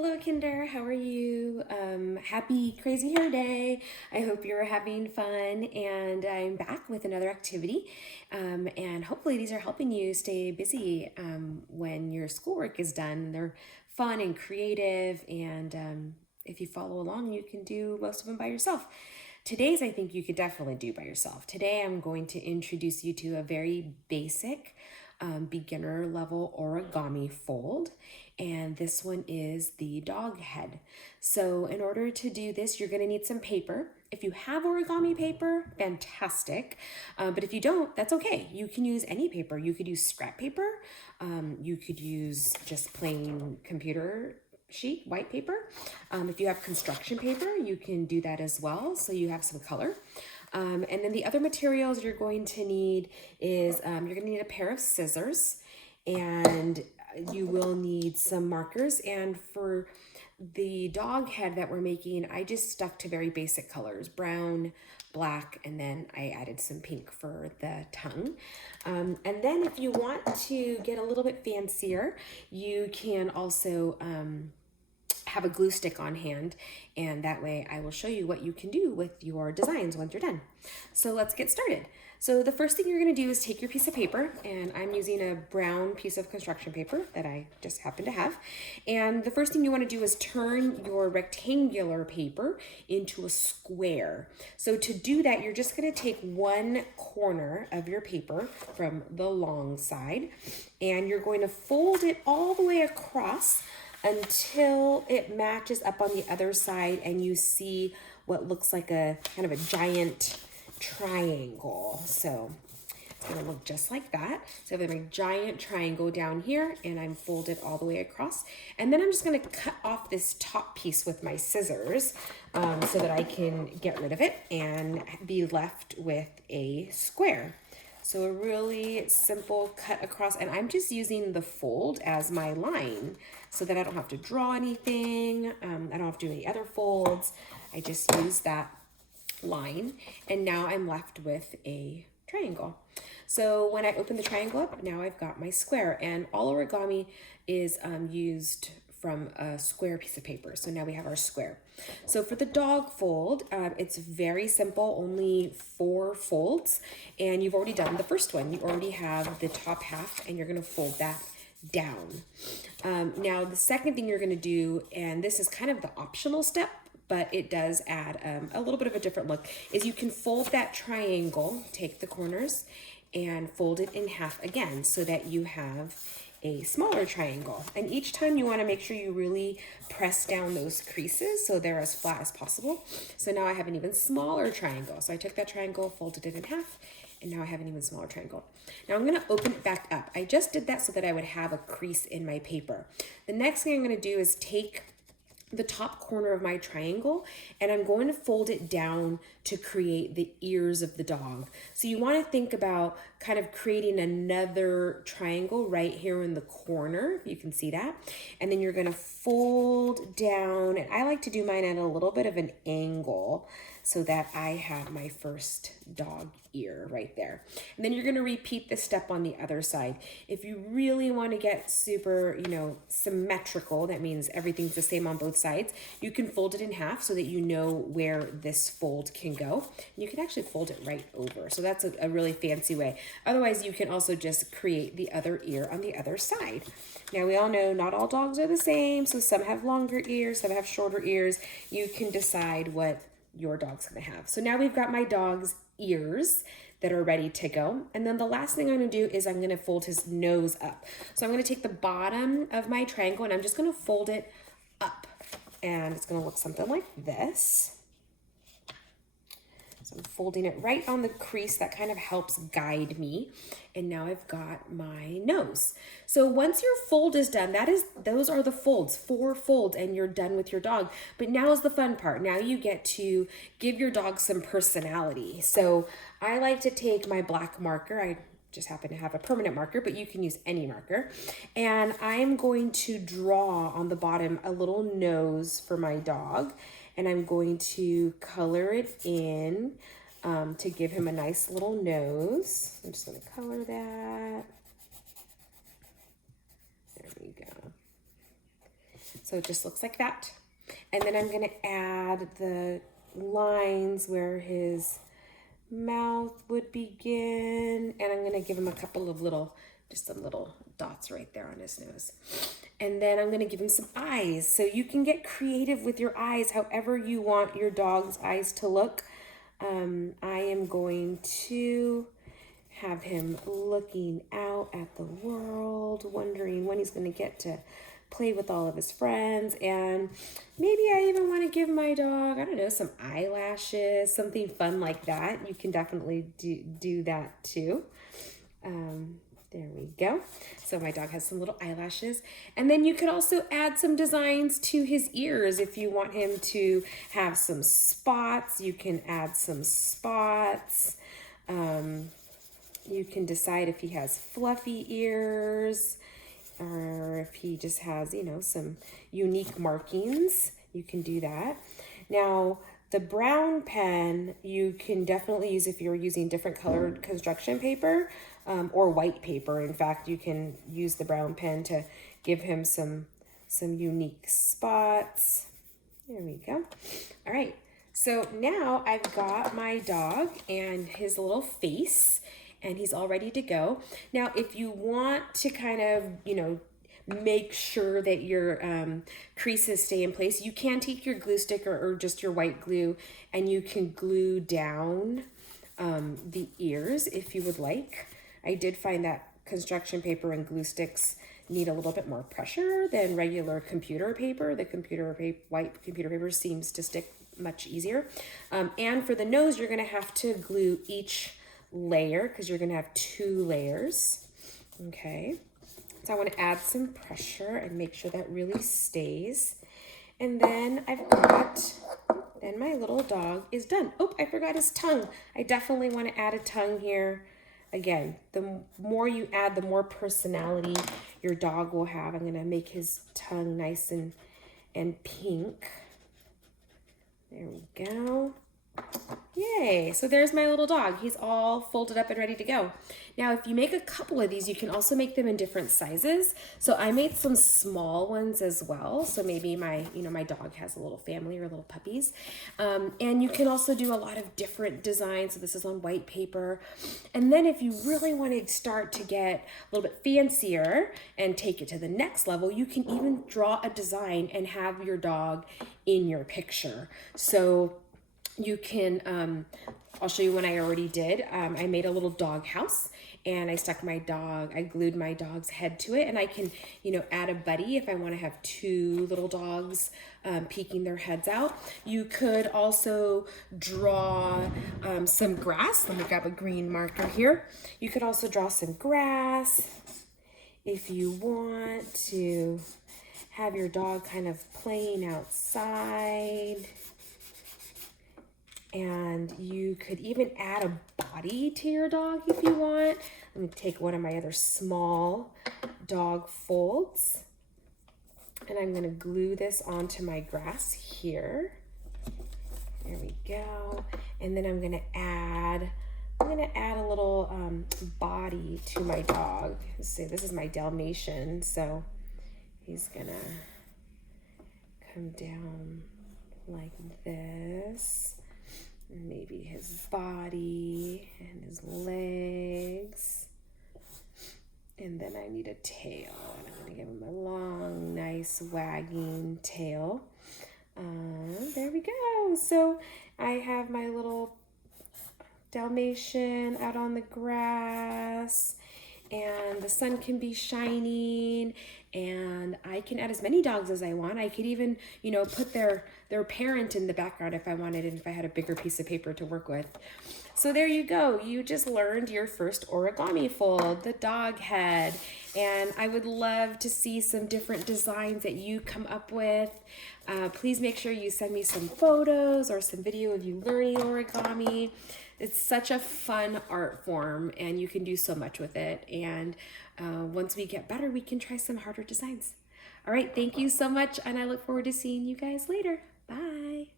Hello, Kinder. How are you? Happy Crazy Hair Day. I hope you're having fun, and I'm back with another activity. And hopefully, these are helping you stay busy when your schoolwork is done. They're fun and creative, and if you follow along, you can do most of them by yourself. Today's, I think you could definitely do by yourself. Today, I'm going to introduce you to a very basic beginner level origami fold, and this one is the dog head. So in order to do this, you're going to need some paper. If you have origami paper, fantastic. But if you don't, that's okay. You can use any paper. You could use scrap paper. You could use just plain computer sheet, white paper. If you have construction paper, you can do that as well, so you have some color. And then the other materials you're going to need is you're going to need a pair of scissors, and you will need some markers. And for the dog head that we're making, I just stuck to very basic colors, brown, black, and then I added some pink for the tongue. And then if you want to get a little bit fancier, you can also have a glue stick on hand, and that way I will show you what you can do with your designs once you're done. So let's get started. So the first thing you're going to do is take your piece of paper, and I'm using a brown piece of construction paper that I just happen to have. And the first thing you want to do is turn your rectangular paper into a square. So to do that, you're just going to take one corner of your paper from the long side, and you're going to fold it all the way across until it matches up on the other side and you see what looks like a kind of a giant triangle. So it's going to look just like that. So I have a giant triangle down here, and I'm folded all the way across. And then I'm just going to cut off this top piece with my scissors so that I can get rid of it and be left with a square. So a really simple cut across, and I'm just using the fold as my line so that I don't have to draw anything. I don't have to do any other folds. I just use that line, and now I'm left with a triangle. So when I open the triangle up, now I've got my square, and all origami is used from a square piece of paper. So now we have our square. So for the dog fold, it's very simple, only 4 folds, and you've already done the first one. You already have the top half, and you're gonna fold that down. Now the second thing you're gonna do, and this is kind of the optional step, but it does add a little bit of a different look, is you can fold that triangle, take the corners, and fold it in half again so that you have a smaller triangle. And each time you want to make sure you really press down those creases so they're as flat as possible. So now I have an even smaller triangle. So I took that triangle, folded it in half, and now I have an even smaller triangle. Now I'm going to open it back up. I just did that so that I would have a crease in my paper. The next thing I'm going to do is take the top corner of my triangle, and I'm going to fold it down to create the ears of the dog. So you want to think about kind of creating another triangle right here in the corner. You can see that. And then you're going to fold down, and I like to do mine at a little bit of an angle so that I have my first dog ear right there. And then you're going to repeat this step on the other side. If you really want to get super, symmetrical, that means everything's the same on both sides, you can fold it in half so that you know where this fold can go. And you can actually fold it right over. So that's a really fancy way. Otherwise, you can also just create the other ear on the other side. Now, we all know not all dogs are the same. So some have longer ears, some have shorter ears. You can decide what your dog's gonna have. So now we've got my dog's ears that are ready to go. And then the last thing I'm gonna do is I'm gonna fold his nose up. So I'm gonna take the bottom of my triangle and I'm just gonna fold it up. And it's gonna look something like this. So I'm folding it right on the crease. That kind of helps guide me. And now I've got my nose. So once your fold is done, those are the folds, 4 folds, and you're done with your dog. But now is the fun part. Now you get to give your dog some personality. So I like to take my black marker. I just happen to have a permanent marker, but you can use any marker. And I'm going to draw on the bottom a little nose for my dog. And I'm going to color it in to give him a nice little nose. I'm just going to color that. There we go. So it just looks like that. And then I'm gonna add the lines where his mouth would begin, and I'm gonna give him a couple of just some little dots right there on his nose. And then I'm gonna give him some eyes. So you can get creative with your eyes, however you want your dog's eyes to look. I am going to have him looking out at the world, wondering when he's gonna get to play with all of his friends. And maybe I even want to give my dog, I don't know, some eyelashes, something fun like that. You can definitely do that too. There we go. So my dog has some little eyelashes. And then you could also add some designs to his ears. If you want him to have some spots, you can add some spots. You can decide if he has fluffy ears, or if he just has, you know, some unique markings. You can do that. Now, the brown pen you can definitely use if you're using different colored construction paper, or white paper. In fact, you can use the brown pen to give him some unique spots. There we go. All right, so now I've got my dog and his little face, and he's all ready to go. Now, if you want to kind of, you know, make sure that your creases stay in place, you can take your glue stick or just your white glue, and you can glue down the ears if you would like. I did find that construction paper and glue sticks need a little bit more pressure than regular computer paper. The white computer paper seems to stick much easier. And for the nose, you're gonna have to glue each layer because you're gonna have 2 layers. Okay, so I want to add some pressure and make sure that really stays. And then then my little dog is done. Oh, I forgot his tongue. I definitely want to add a tongue here. Again, the more you add, the more personality your dog will have. I'm gonna make his tongue nice and pink. There we go. Yay, so there's my little dog. He's all folded up and ready to go. Now, if you make a couple of these, you can also make them in different sizes. So I made some small ones as well. So maybe my dog has a little family or little puppies. And you can also do a lot of different designs. So this is on white paper. And then if you really want to start to get a little bit fancier and take it to the next level, you can even draw a design and have your dog in your picture. So you can, I'll show you one I already did. I made a little dog house, and I glued my dog's head to it, and I can, add a buddy if I want to have 2 little dogs peeking their heads out. You could also draw some grass. Let me grab a green marker here. You could also draw some grass if you want to have your dog kind of playing outside. And you could even add a body to your dog if you want. Let me take one of my other small dog folds, and I'm gonna glue this onto my grass here. There we go. And then I'm gonna add a little body to my dog. So this is my Dalmatian, so he's gonna come down like this. Maybe his body and his legs. And then I need a tail. And I'm gonna give him a long, nice wagging tail. There we go. So I have my little Dalmatian out on the grass, and the sun can be shining, and I can add as many dogs as I want. I could even, put their parent in the background if I wanted, and if I had a bigger piece of paper to work with. So there you go. You just learned your first origami fold, the dog head. And I would love to see some different designs that you come up with. Please make sure you send me some photos or some video of you learning origami. It's such a fun art form, and you can do so much with it. And once we get better, we can try some harder designs. All right, thank you so much, and I look forward to seeing you guys later. Bye.